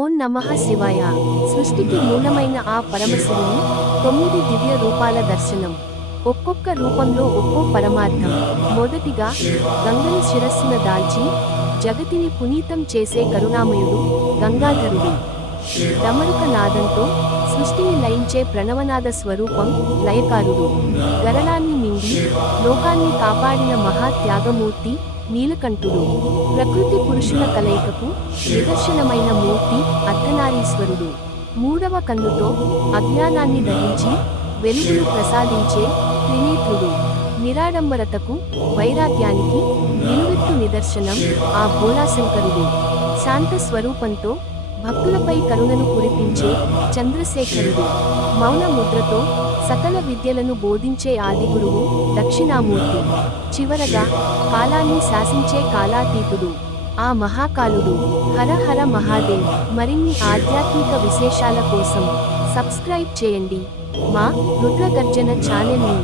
ఓం నమః శివాయ. సృష్టికి మూలమైన ఆ పరమశివుని 9 దివ్య రూపాల దర్శనం. ఒక్కొక్క రూపంలో ఒక్కో పరమార్థం. మొదటిగా గంగను శిరస్సున దాల్చి జగతిని పునీతం చేసే కరుణామయుడు గంగాధరుడు. డమరుక నాదంతో సృష్టిని లయించే ప్రణవనాద స్వరూపం లయకారుడు. గరళాన్ని మింగి లోకాన్ని కాపాడిన మహా త్యాగమూర్తి నీలకంఠుడు. ప్రకృతి పురుషుల కలయికకు నిదర్శనమైన మూర్తి అర్ధనారీశ్వరుడు. మూడవ కన్నుతో అజ్ఞానాన్ని దహించి వెలుగును ప్రసాదించే త్రినేత్రుడు. నిరాడంబరతకు వైరాగ్యానికి నిలువెత్తు నిదర్శనం ఆ భోళాశంకరుడు. శాంత స్వరూపంతో భక్తులపై కరుణను కురిపించే చంద్రశేఖరుడు. మౌన ముద్రతో సకల విద్యలను బోధించే ఆదిగురువు దక్షిణామూర్తి. చివరగా కాలాన్ని శాసించే కాలాతీతుడు ఆ మహాకాలుడు. హర హర మహాదేవ్. మరిన్ని ఆధ్యాత్మిక విశేషాల కోసం సబ్స్క్రైబ్ చేయండి మా రుద్రగర్జన ఛానల్ని.